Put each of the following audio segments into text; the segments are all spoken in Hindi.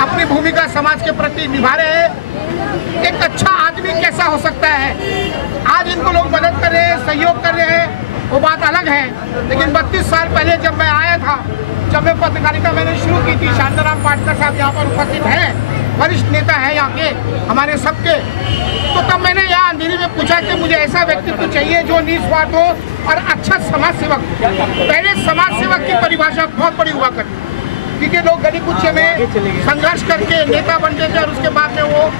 अपनी भूमिका समाज के प्रति निभा रहे हैं। एक अच्छा आदमी कैसा हो सकता है, आज इनको लोग मदद कर रहे हैं, सहयोग कर रहे हैं, वो बात अलग है। लेकिन 32 साल पहले जब मैं आया था, जब मैं पत्रकारिता मैंने शुरू की थी, शांताराम पाटकर साहब यहाँ पर उपस्थित हैं, वरिष्ठ नेता है यहाँ के हमारे सबके, तो तब मैंने यहाँ अंधेरी में पूछा कि मुझे ऐसा व्यक्तित्व चाहिए जो निस्वार्थ हो और अच्छा समाज सेवक। पहले समाज सेवक की परिभाषा बहुत बड़ी हुआ करती, क्योंकि लोग गली कुचे में संघर्ष करके नेता बनते थे और उसके बाद में वो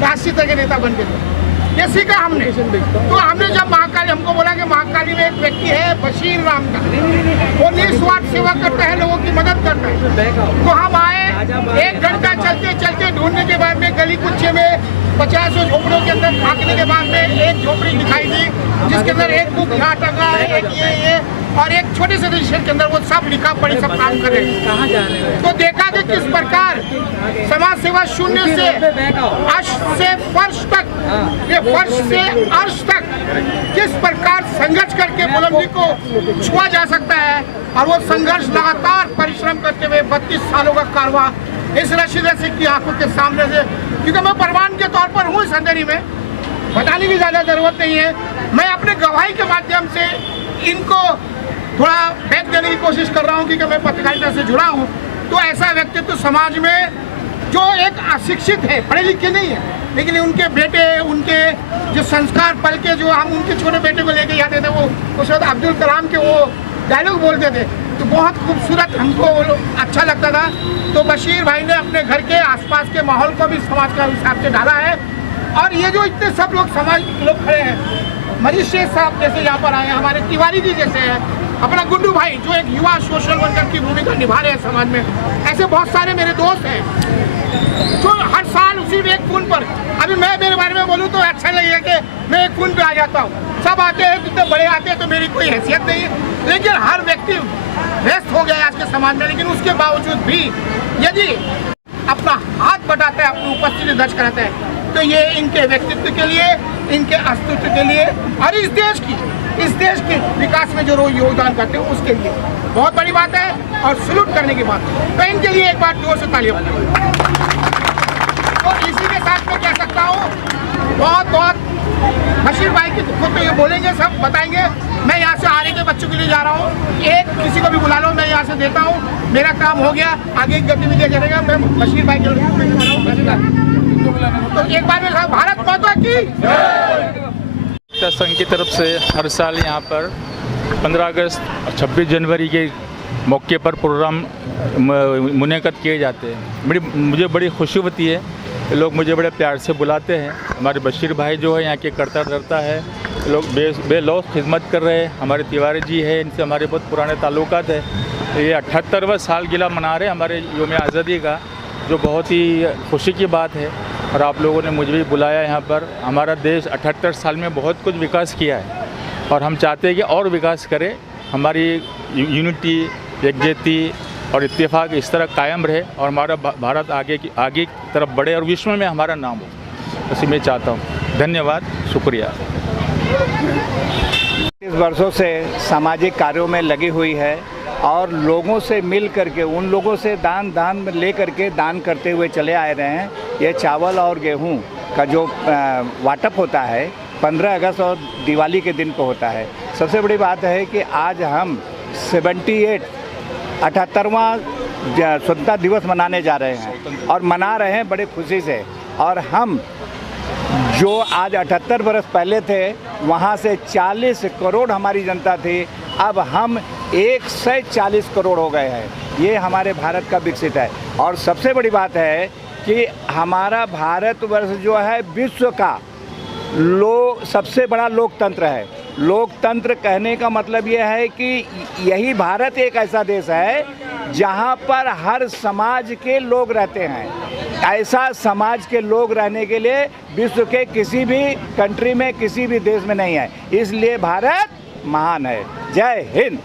राष्ट्रीय के नेता बनते थे। ये सीखा हमने। तो हमने जब महाकाली, हमको बोला कि महाकाली में एक व्यक्ति है बशीर नाम का, वो निस्वार्थ सेवा करता है, लोगों की मदद करता है। तो हम आए, 1 घंटा चलते चलते ढूंढने के बाद में गली कुचे में 50 झोपड़ों के अंदर भागने के बाद में एक झोपड़ी दिखाई दी, जिसके अंदर एक बुक यहाँ टंगा है, एक ये और एक छोटे से रजिस्टर के अंदर वो सब लिखा पढ़ी सब काम कर रहे हैं। कहाँ जा रहे हैं? तो देखा कि किस प्रकार समाज सेवा शून्य से अर्श से फर्श तक, ये फर्श से अर्श तक किस प्रकार संघर्ष करके बुलंदी को छुआ जा सकता है। और वो संघर्ष लगातार परिश्रम करते हुए 32 सालों का कारवां इस रशीद सिंह की आंखों के सामने से, क्योंकि मैं परवान के तौर पर हूँ इस अंधेरी में, बताने की ज्यादा जरूरत नहीं है। मैं अपने गवाही के माध्यम से इनको थोड़ा बैक देने की कोशिश कर रहा हूँ, क्योंकि मैं पत्रकारिता से जुड़ा हूँ। तो ऐसा व्यक्तित्व समाज में जो एक अशिक्षित है, पढ़े लिखे नहीं है, लेकिन उनके बेटे, उनके जो संस्कार पल के, जो हम उनके छोटे बेटे को लेके जाते थे, वो उस वक्त अब्दुल कलाम के वो डायलॉग बोलते थे, तो बहुत खूबसूरत हमको अच्छा लगता था। तो बशीर भाई ने अपने घर के आसपास के माहौल को भी समाज के हिसाब से डाला है। और ये जो इतने सब लोग समाज लोग खड़े हैं, मनीष शेख साहब जैसे यहाँ पर आए, हमारे तिवारी जी जैसे हैं, अपना गुड्डू भाई जो एक युवा सोशल वर्कर की भूमिका निभा रहे हैं समाज में, ऐसे बहुत सारे मेरे दोस्त हैं जो हर साल उसी एक फोन पर, अभी मैं मेरे बारे में बोलूँ तो अच्छा लगेगा कि मैं एक फोन पे आ जाता हूँ, सब आते हैं, जितने बड़े आते हैं, तो मेरी कोई हैसियत नहीं है। लेकिन हर व्यक्ति व्यस्त हो गया है आज के समाज में, लेकिन उसके बावजूद भी यदि अपना हाथ बटाता है, अपनी उपस्थिति दर्ज कराता है, तो ये इनके व्यक्तित्व के लिए, इनके अस्तित्व के लिए और इस देश के विकास में जो योगदान करते हैं उसके लिए बहुत बड़ी बात है और सैल्यूट करने की बात है। तो इनके लिए एक बार जोर से तालियां बजाएं। तो इसी के साथ मैं कह सकता हूँ, बहुत बशीर भाई की खुद तो ये बोलेंगे, सब बताएंगे। मैं यहाँ से आने के बच्चों के लिए जा रहा हूँ, एक किसी को भी बुला लो, मैं यहाँ से देता हूँ, मेरा काम हो गया, आगे एक गतिविधि करेगा। मैं बशीर भाई के तो एक बार में भारत माता की संघ की तरफ से हर साल यहाँ पर 15 अगस्त और 26 जनवरी के मौके पर प्रोग्राम मुनक़द किए जाते हैं। मुझे बड़ी खुशी होती है, लोग मुझे बड़े प्यार से बुलाते हैं। हमारे बशीर भाई जो है यहाँ के करता धरता है, लोग बेलौस खिदमत कर रहे हैं। हमारे तिवारी जी है, इनसे हमारे बहुत पुराने ताल्लुकात है। ये 78वां सालगिरह मना रहे हैं हमारे यौम आज़ादी का, जो बहुत ही खुशी की बात है। और आप लोगों ने मुझे भी बुलाया यहाँ पर। हमारा देश 78 साल में बहुत कुछ विकास किया है और हम चाहते हैं कि और विकास करे। हमारी यूनिटी, एकजुटती और इत्तेफाक इस तरह कायम रहे और हमारा भारत आगे की तरफ बढ़े और विश्व में हमारा नाम हो, इसी मैं चाहता हूँ। धन्यवाद, शुक्रिया। 30 वर्षों से सामाजिक कार्यों में लगी हुई है और लोगों से मिल करके, उन लोगों से दान ले करके दान करते हुए चले आए रहे हैं। ये चावल और गेहूं का जो वाटअप होता है 15 अगस्त और दिवाली के दिन को होता है। सबसे बड़ी बात है कि आज हम 78वां स्वतंत्रता दिवस मनाने जा रहे हैं और मना रहे हैं बड़े खुशी से। और हम जो आज 78 वर्ष पहले थे, वहाँ से 40 करोड़ हमारी जनता थी, अब हम 140 करोड़ हो गए हैं। ये हमारे भारत का विकसित है। और सबसे बड़ी बात है कि हमारा भारतवर्ष जो है विश्व का सबसे बड़ा लोकतंत्र है। लोकतंत्र कहने का मतलब ये है कि यही भारत एक ऐसा देश है जहाँ पर हर समाज के लोग रहते हैं। ऐसा समाज के लोग रहने के लिए विश्व के किसी भी कंट्री में, किसी भी देश में नहीं है। इसलिए भारत महान है। जय हिंद।